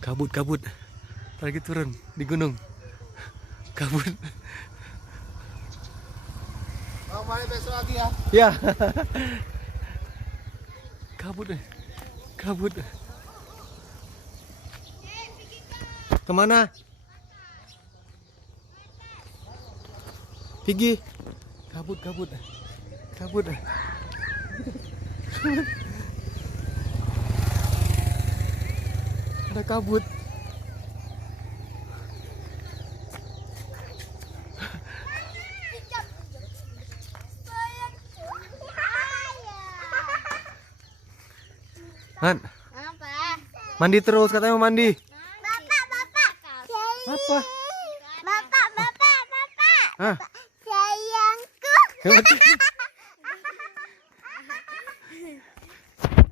Kabut, kabut. Lagi turun di gunung. Kabut. Oh, mari besok lagi ya. Ya. Kabut. Kabut. Kemana? Pigi. Kabut, kabut. Kabut. Ada kabut. Han, Apa? mandi terus katanya mau mandi. Bapak, bapak. Apa? Bapak, bapak, bapak. Hah? Sayangku.